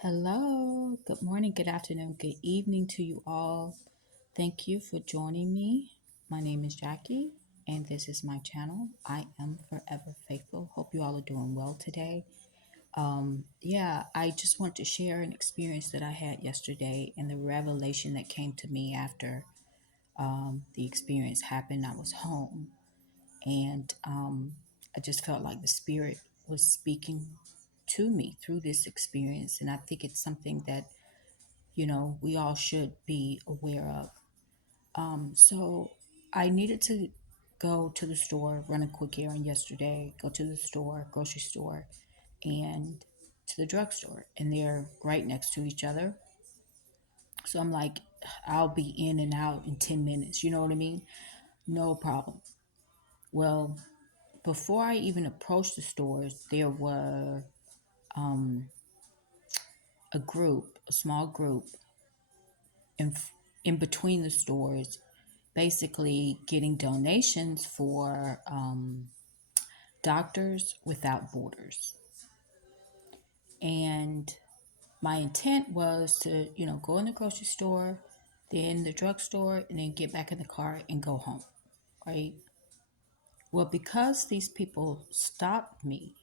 Hello, good morning, good afternoon, good evening to you all. Thank you for joining me. My name is Jackie, and this is my channel. I am forever faithful. Hope you all are doing well today. I just want to share an experience that I had yesterday and the revelation that came to me after the experience happened. I was home, and I just felt like the Spirit was speaking to me through this experience, and I think it's something that we all should be aware of. So I needed to go to the store, run a quick errand yesterday, go to the store, grocery store, and to the drugstore, and they're right next to each other. So I'm like, I'll be in and out in 10 minutes. You know what I mean? No problem. Well, before I even approached the stores, there were um, a small group in, in between the stores, basically getting donations for Doctors Without Borders. And my intent was to, go in the grocery store, then the drugstore, and then get back in the car and go home, right? Well, because these people stopped me,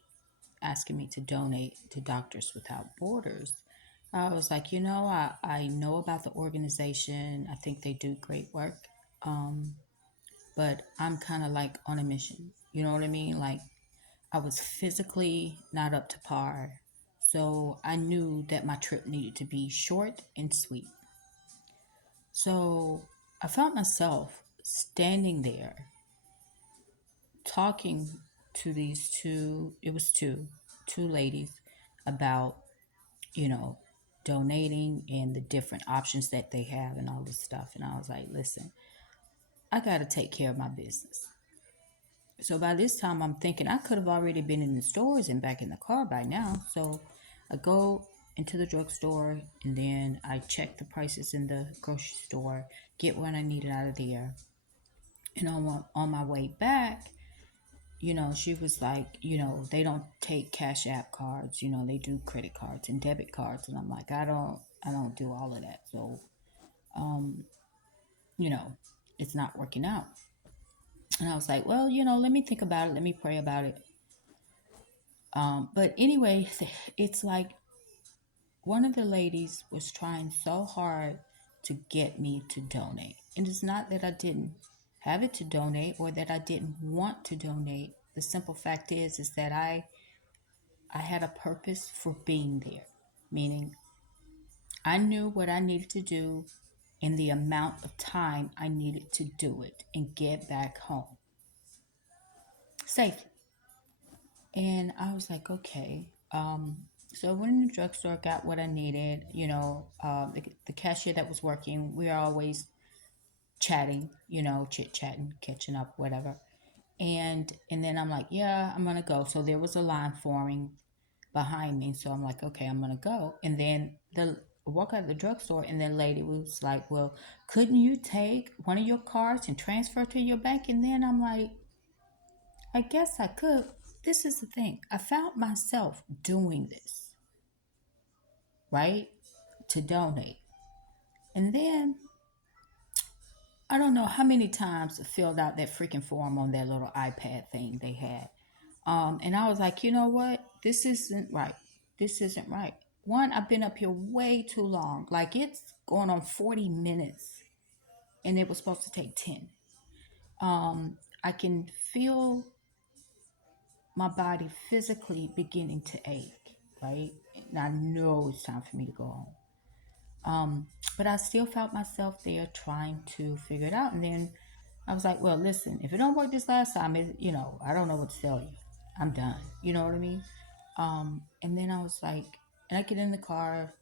asking me to donate to Doctors Without Borders, I was like, I know about the organization. I think they do great work. Um, but I'm kind of like on a mission. You know what I mean? Like I was physically not up to par. So I knew that my trip needed to be short and sweet. So I found myself standing there talking to these it was two ladies about, you know, donating and the different options that they have and all this stuff. And I was like, listen, I got to take care of my business. So by this time, I'm thinking I could have already been in the stores and back in the car by now. So I go into the drugstore and then I check the prices in the grocery store, get what I needed out of there. And on my way back, she was like, they don't take cash app cards, they do credit cards and debit cards. And I'm like, I don't do all of that. So, um, you know, it's not working out. And I was like, well, let me think about it. Let me pray about it. But anyway, it's like one of the ladies was trying so hard to get me to donate. And it's not that I didn't have it to donate or that I didn't want to donate. The simple fact is that I had a purpose for being there, meaning I knew what I needed to do and the amount of time I needed to do it and get back home safely. And I was like, okay. So I went in the drugstore, got what I needed. The cashier that was working, we were always chatting, chit chatting, catching up, whatever. And then I'm like, yeah, I'm gonna go. So there was a line forming behind me, so I'm like, okay, I'm gonna go. And then the walk out of the drugstore, and then lady was like, well, couldn't you take one of your cards and transfer to your bank? And then I'm like, I guess I could. This is the thing. I found myself doing this, right? To donate. And then I don't know how many times I filled out that freaking form on that little iPad thing they had. And I was like, you know what? This isn't right. This isn't right. One, I've been up here way too long. Like it's going on 40 minutes and it was supposed to take 10. I can feel my body physically beginning to ache, right? And I know it's time for me to go home. But I still felt myself there trying to figure it out. And then I was like, well, listen, if it don't work this last time, I don't know what to tell you. I'm done. You know what I mean? And then I was like, and I get in the car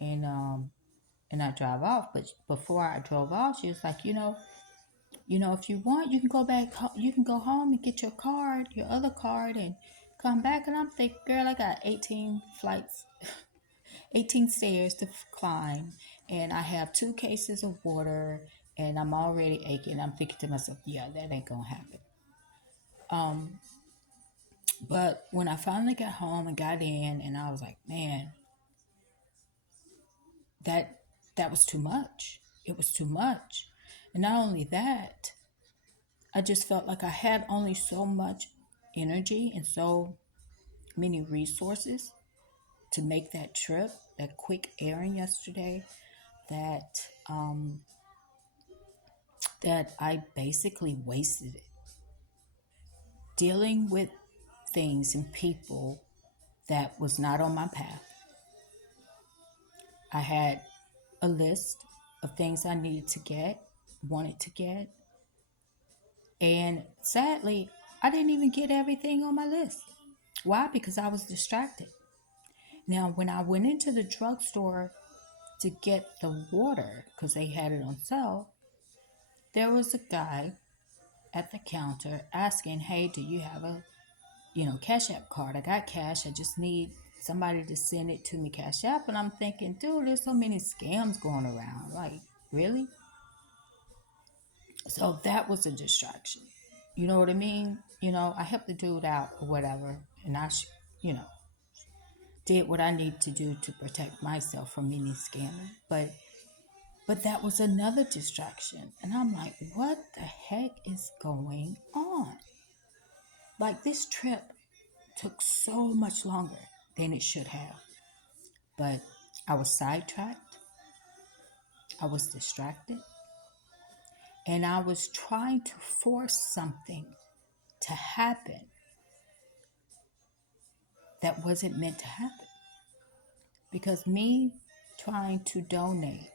and I drive off. But before I drove off, she was like, if you want, you can go back. You can go home and get your card, your other card, and come back. And I'm thinking, girl, I got 18 flights, 18 stairs to climb, and I have 2 cases of water, and I'm already aching. I'm thinking to myself, yeah, that ain't gonna happen. Um, but when I finally got home and got in, and I was like, man, that that was too much. It was too much. And not only that, I just felt like I had only so much energy and so many resources to make that trip, that quick errand yesterday, that that I basically wasted it dealing with things and people that was not on my path. I had a list of things I needed to get, wanted to get, and sadly, I didn't even get everything on my list. Why? Because I was distracted. Now, when I went into the drugstore to get the water, because they had it on sale, there was a guy at the counter asking, "Hey, do you have a Cash App card? I got cash. I just need somebody to send it to me Cash App." And I'm thinking, dude, there's so many scams going around. Like, really? So that was a distraction. You know what I mean? I helped the dude out or whatever, and you know, did what I need to do to protect myself from any scamming. But that was another distraction. And I'm like, what the heck is going on? Like, this trip took so much longer than it should have. But I was sidetracked, I was distracted, and I was trying to force something to happen that wasn't meant to happen. Because me trying to donate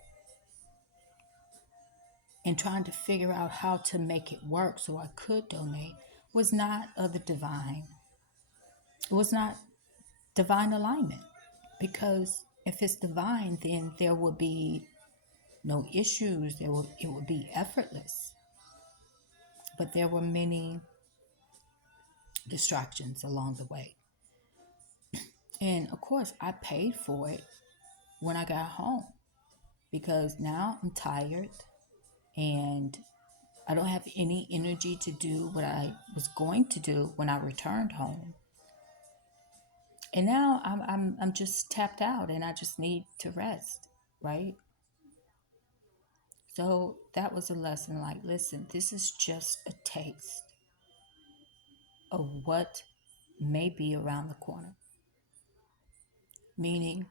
and trying to figure out how to make it work so I could donate was not of the divine. It was not divine alignment. Because if it's divine, then there would be no issues. It would be effortless. But there were many distractions along the way. And of course, I paid for it when I got home because now I'm tired and I don't have any energy to do what I was going to do when I returned home. And now I'm just tapped out and I just need to rest, right? So that was a lesson like, listen, this is just a taste of what may be around the corner. Meaning,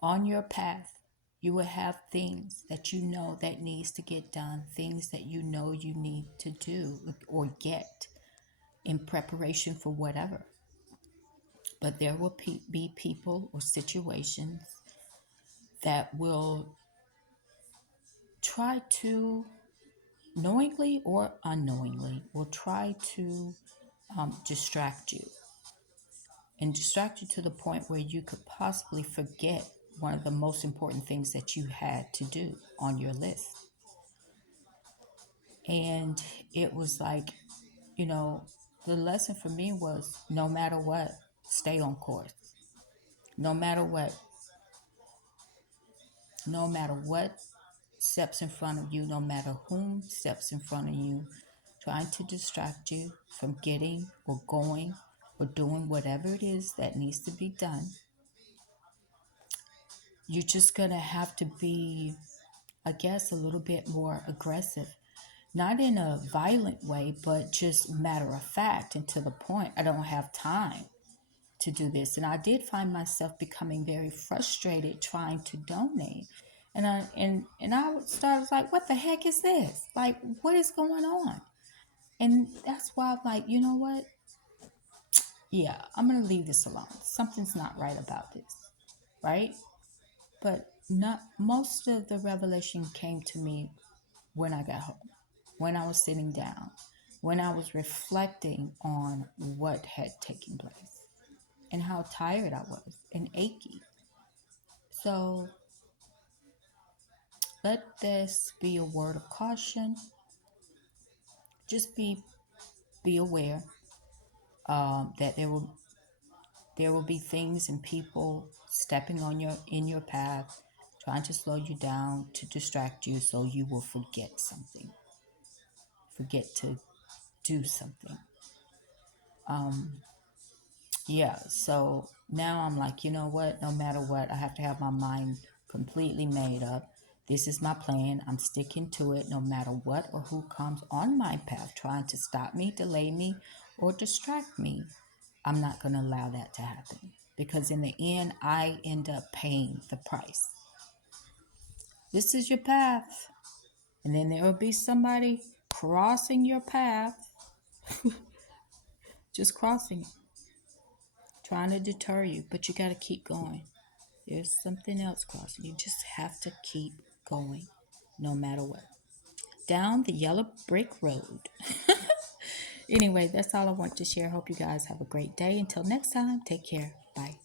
on your path, you will have things that you know that needs to get done, things that you know you need to do or get in preparation for whatever. But there will be people or situations that will try to, knowingly or unknowingly, will try to distract you and distract you to the point where you could possibly forget one of the most important things that you had to do on your list. And it was like, you know, the lesson for me was no matter what, stay on course. No matter what, no matter what steps in front of you, no matter whom steps in front of you, trying to distract you from getting or going or doing whatever it is that needs to be done, you're just going to have to be, I guess, a little bit more aggressive. Not in a violent way, but just matter of fact and to the point. I don't have time to do this. And I did find myself becoming very frustrated trying to donate. And I would start, I was like, what the heck is this? Like, what is going on? And that's why I'm like, you know what? Yeah, I'm gonna leave this alone. Something's not right about this, right? But not most of the revelation came to me when I got home, when I was sitting down, when I was reflecting on what had taken place and how tired I was and achy. So let this be a word of caution. Just be aware that there will be things and people stepping on your in your path, trying to slow you down, to distract you, so you will forget something, forget to do something. Yeah. So now I'm like, you know what? No matter what, I have to have my mind completely made up. This is my plan. I'm sticking to it no matter what or who comes on my path trying to stop me, delay me, or distract me. I'm not going to allow that to happen because in the end, I end up paying the price. This is your path. And then there will be somebody crossing your path, just crossing, trying to deter you, but you got to keep going. There's something else crossing. You just have to keep going no matter what. Down the yellow brick road. Anyway, that's all I want to share. Hope you guys have a great day. Until next time, take care. Bye.